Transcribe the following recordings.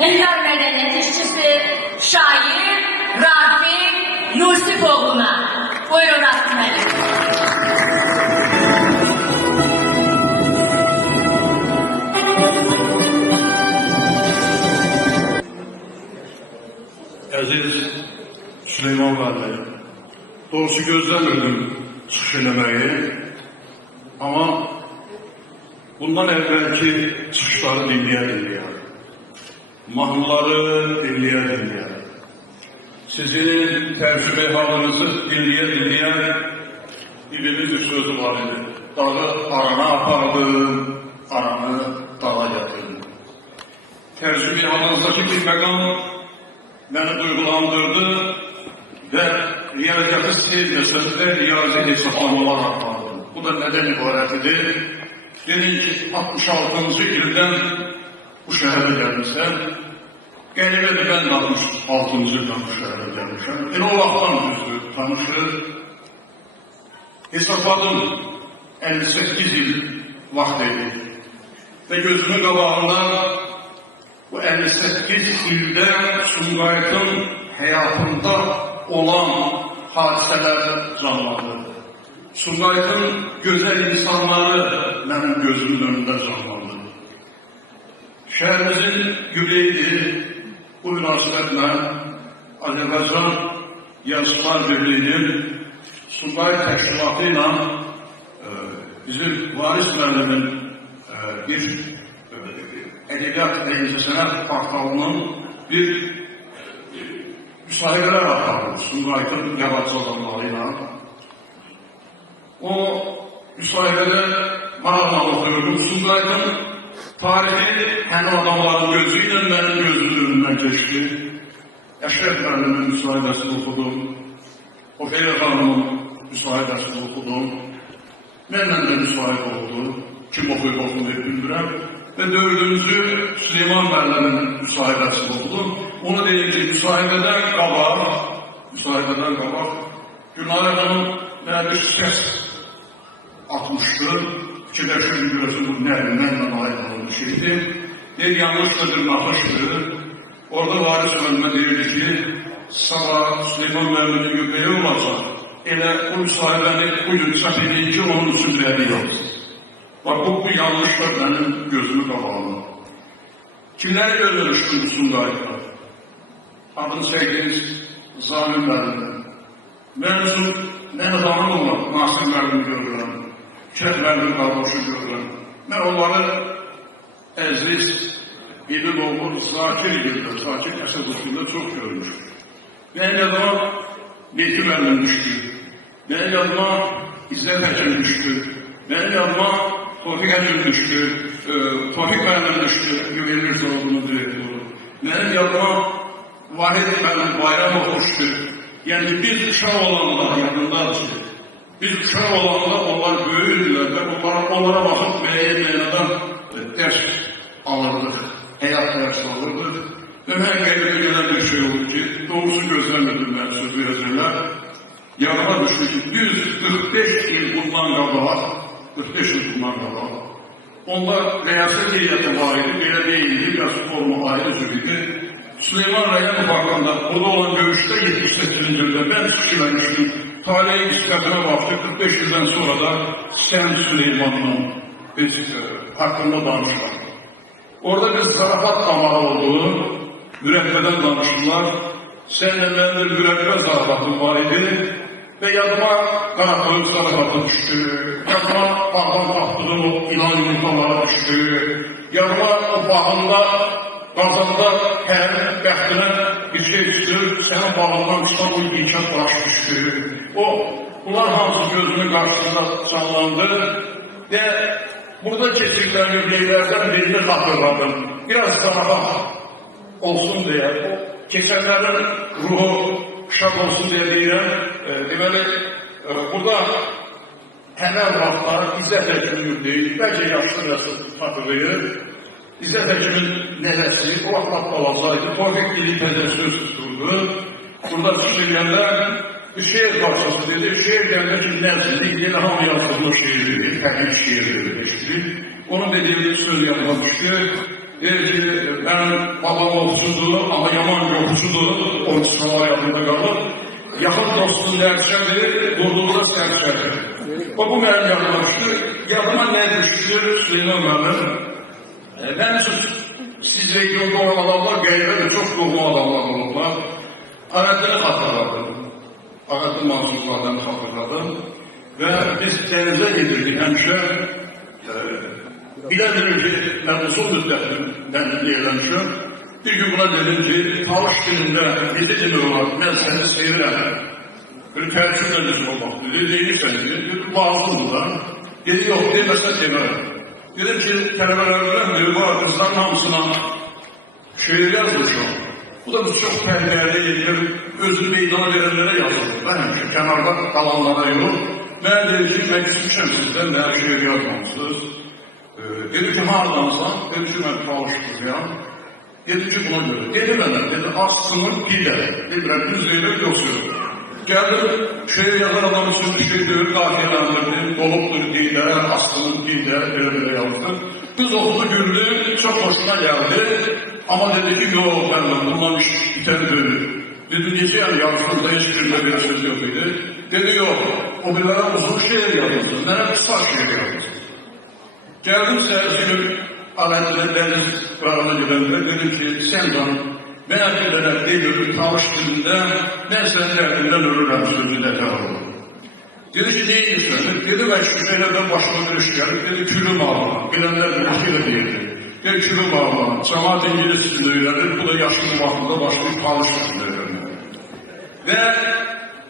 Elgar Medeniyet işçisi, şair Rafik Yusifoğlu'na. Buyurun Rafik Medeniyet. Əziz Süleyman Vəli, doğrusu gözləmirdim çıxış eləməyi, amma bundan əvvəlki çıxışları dinləyə, mahnıları dinləyə, sizin tərcümə halınızı dinləyə, dilimiz bir sözü var idi. Dağı arana apardım, aranı dağa yatırdım. Tərcümə halınızdaki bir məqam məni duygulandırdı və riyaziyyatı sevməsəm də riyazi hesablamalar apardım. Bu da nədən ibarətidir? Dedim ki, 66-cı ildən bu şəhərə gəlmişəm. Qəribədir, mən də 66-cı ildən bu şəhərə gəlmişəm. Elə o vaxtdan düzdür, tanışır. Hesabladım, 58 il vaxt edir. Və gözümün qabağında bu 58 ildə Sumqayıtın həyatında olan hadisələr canlandı. Sumqayıtın gözəl insanları mənim gözümün önündə canlandı. Şəhərimizin yübeyidir. Bu münasibətlə Azərbaycan Yazıçılar Birliyinin Sumqayıt təşkilatı ilə bizim Varis müəllimin bir Ədəbiyyat və İncəsənət portalının bir müsahibələr apardı Sumqayıtın yabancı adamları ilə. O müsahibədə maraqla oxuyordum. Sumqayıtın tarihi həmin adamların gözü ilə mənim gözümün önündən keçdi. Əşrəf müəllimin müsahibəsini oxudum. Ofeliya xanımın müsahibəsini oxudum. Mənlə də müsahibə oldu. Kim oxuyub oxuyub bilmirəm. Və dördüncü Süleyman müəllimin müsahibəsini oxudum. Onu deyim ki, müsahibədən qabaq Günay xanım mənə bir səs atmışdı. Fikirləşir görürsün, bu mənlə aid olan bir şeydir. Deyir, yanlışdır, naxışdır. Orada Varis müəllimə deyirdi ki, sabah Süleyman müəllimin göbeyi olacaq. Elə bu müsahibəni bugün çap edin ki, onun üçün veriyoruz. Bak bu yanlışlar benim gözümü kapalı. Kimler görülmüştür bu Sumqayıtda? Adını çəkdiniz zalim müəllimdən. Mən uzun mən adamım olan Nasir müəllimi görürəm. Şəh müəllimin qardaşı görürəm. Mən onları əziz, İdil olur, Zakir gedir. Zakir Əsədovsunda çox görmüşdür. Mənim yadıma Mehdi müəllim düşdü. Mənim yadıma İzzət Həkim düşdü. Mənim yadıma Tofiq Həkim düşdü. Tofiq müəllim düşdü. Güvenilir Zoğlu'nun direktoru. Mənim yadıma Vahid müəllim Bayramov düşdü. Yəni biz uşaq olanlar yanındadır ki, biz uşaq olanda onlar böyüdülər və onlara baxıb müəyyən dərs alırdıq, həyat dərsi alırdıq. Və mən qəlbimə gələn bir şey oldu ki, doğrusu gözləmirdim mən sözü yazırlar. Yanıma düşdü ki, düz 45 il bundan qabaq, onda rəyasət heyəti var idi, belə deyildi, biraz formu ayrı idi. Süleyman Rəyyanov haqqında burada olan görüşdə 78-ci ildə mən fikirləmişdim. Taleyin istiqatına baxdı, 45 ildən sonra da Sən Süleyman'ın haqqında danışlar. Orada bir zarafat damağı oldu, mürəbbədən danışdılar. Sənlə mən bir mürəbbə zarafatım var idi və yadıma Qaraqoyun zarafatı düşdü, yadıma bağdan tapdığım o ilan yumurtalara düşdü, yadıma o bağında Qazanda hərin bəxtinə bir şey düşür, sənin bağından çıxan o ilkət baş düşür. Bunlar hamısı gözünün qarşısında canlandı və burada keçirilən yükleylərdən birini xatırladım. Biraz daha olsun deyə, keçənlərin ruhu şad olsun deyə deyirəm. Deməli, burada həmən vaxtlar İzzət Həkimin yükleyir, bəlkə yaxşı nəsil xatırlayır. İzzət Həkimin nələsi, o vaxt balasaydı, Tofiq dili təzə söz tuturdu. Burada fikirlərlər bir şeir parçası dedi, şeir gəlmək ki, nəzili, yeni hamı yazılmış şeirdir, təqib şeirdir. Onun dediği söz yazılmıştı. Deyir ki, mənim babam oxucudur, amma yaman yoxucudur, onun sınava yanında qalır. Yaxın dostum dərsədir, qurduğunda sərsədir. Bu mənim yanıma düşdü. Yanıma nə düşdü, Süleyman mənim? Mən siz regionda olan adamlar qeyrədir, çox doğma adamlar olurlar. Ağadını xatırladım. Ağadın Mansurlardan xatırladım. Və biz dənizə gedirdik həmişə. Bilədirim ki, mən uzun müddətdir dənizdə yerləmişəm. Bir gün buna dedim ki, Talış günündə dedi demək olar, mən səni sevirəm. Böyle tərkiblə düzüm olmaq. Dedi, deyirsən ki, lazımdır da. Dedi, yox, deməsə demərəm. Dedim ki, tələbələrdən deyir, bu qızların hamısına şeir yazmışam. Bu da biz çox tərbiyəli edir, özünü meydana verənlərə yazılır. Ben həmişə kənarda qalanlara yox. Mən dedim ki, mən küçükəm sizdən, mənə şeir yazmamışsınız. Dedi ki, hardansan? Dedi ki, mən çalışmışam. Dedi ki, buna görə. Dedi mənə, dedi, aslının dilə. Dedirəm, düz verir, yoxsuz. Gəldim, şeir yazan adam üçün bir şey deyir, qafiyələndirdim, dolubdur dilə, aslının dilə, elə yazdım. Biz oxudu güldü, çox hoşuna gəldi. Amma dedi ki, yox, məndən bundan iş bitən bölür. Dedi, necə yazdım da heç birində bir söz yox idi. Dedi, yox, o birlərə uzun şeir yazmışsınız, nənə qısa şeir yazmışsınız. Gəldim səhərsi gün, Aləddə dəniz qarana gedəndə dedim ki, sən canım, mən bir dənə deyir, Talış dilində, mən sənin dərdindən ölürəm sözü də təvəllüm. Dedi ki, neyirsən? Dedi, vəşki belədən başıma bir iş gəlir. Dedi, külüm ağlam. Bilənlər bir xeylə deyirdi. Dedi, külüm ağlam. Cəmaat İngiliz dilində öyrənir, bu da yaşlı vaxtında başlayıb Talış dilində öyrənir. Və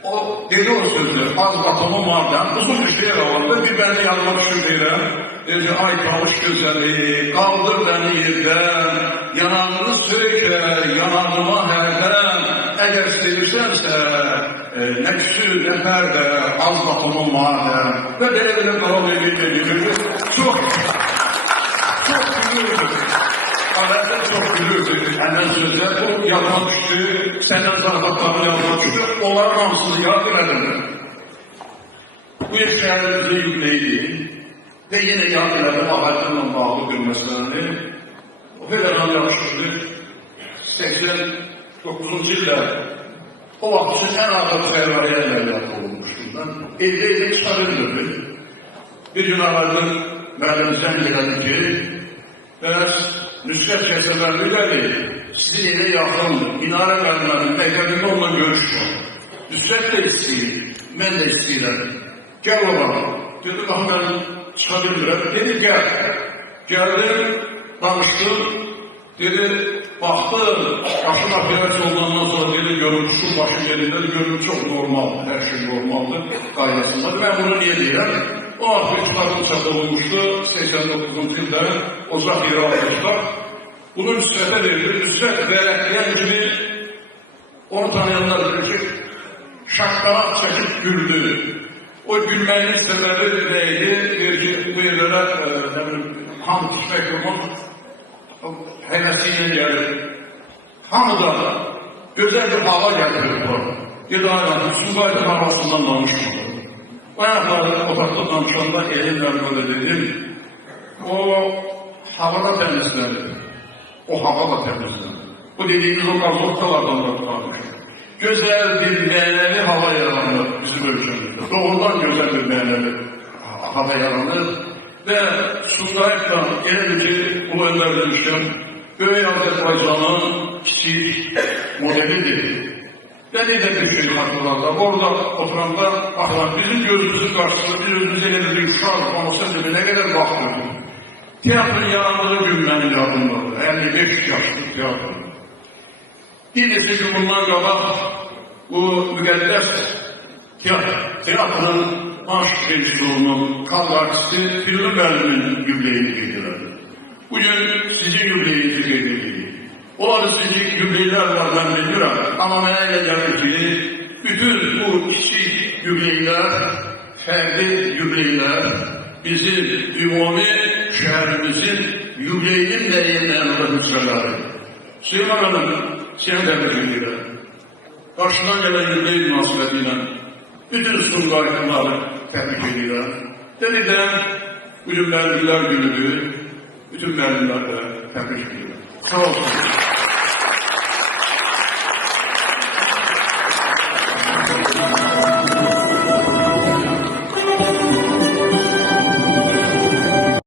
o, dedi o sözü, az batımı mardan, uzun bir şey alanda bir bəni yazma düşür deyirəm. Dedi, ay Talış gözəli, qaldır bəni yerdən, yanağını söykə, yanağıma hərdən, əgər sevirsənsə, nə küsür, nə pərdə, az batımın madəm. Və belə qalan edir. Çox gülürdü. Alətdə çox gülürdü. Əndən sözlər, o yalan düşdü, səndən zarafatlarını yalan düşdü, onların hamısını yad elədim. Bu şəhərimizdə yükləydi. Və yenə yad elədim, Ağaydınla bağlı bir məsələni. O qədər yaxşıdır. 89-cu ildə o vaxt üçün ən ağır xəyvariyə əməliyyat olunmuşdur. Evdə çıxarılırdı. Bir gün Ağaydın müəllim zəng elədi ki, bəs Nüsrət Kəsəbərliləri sizin evə yaxındır. Minarə müəllimənin məktəbində onunla görüşmür. Nüsrət də istəyir, mən də istəyirəm. Gəl ola. Dedi, bax mən çıxa bilmirəm. Dedi, gəl. Gəldim, danışdım. Dedi, baxdı, başın operasyonlarından sonra dedi, görüntüsün başı yerində, görüntü çox normaldır, hər şey normaldır, qaydasında. Mən bunu niyə deyirəm? O artıq kitabın çatı olmuşdu, 89-cu ildə, Ocaq yeri almışlar. Bunu Nüsrətə verilir, Nüsrət vərəqləyən kimi, onu tanıyanlar bilir ki, şaqqalaq çəkib güldü. O gülməyinin səbəbi deyildi, bu yerlərə, hamı düşmək yoxun, həvəsi ilə gəlir. Hamı da gözəl bir hava gətirir bu. Dedi, aynen, Sumqaydı havasından danışmadı. O ayaqları otaqda danışanda elimlə böyle dedim, o havada təmizlənir. O hava da təmizlənir. Bu dediğimiz o qazlıqdalardan da tutarmış. Gözəl bir mənəvi hava yaranır bizim ölkəmizdə. Doğrudan gözəl bir mənəvi hava yaranır. Və Sumqayıqdan elədir ki, bu öndər demişəm, Böyük Azərbaycanın kiçik modelidir. Və necə bir şey xatırlarlar. Orada oturanda, baxılan, bizim gözümüzün qarşısında bir özümüz elə bir uşaq, olmasa demək, nə qədər baxmırdım. Teatrın yarandığı gün mənim yadımdadır. 55 yaşlı teatr. Bir neçə gün bundan qabaq bu müqəddəs teatrın baş rejissorunun xalq artisti Firli müəllimin yübleyini qeyd. Bugün sizin yübleyinizi qeyd edirik. Onların sizin yübleylər var, mən bilmirəm. Amma mənə elə gəlir ki, bütün bu kiçik yübleylər, fərqli yübleylər bizim ümumi şəhərimizin yübleyinin dəyərlənmə hüsrələri. Süleyman Hanım, səni təbrik edirəm. Qarşıdan gələn yübley münasibəti ilə bütün Sumqayıtlıları təbrik edirəm. Denizdən bugün müəllimlər günüdür. Bütün müəllimlərdə tebrik ediyorum. Sağ olsun.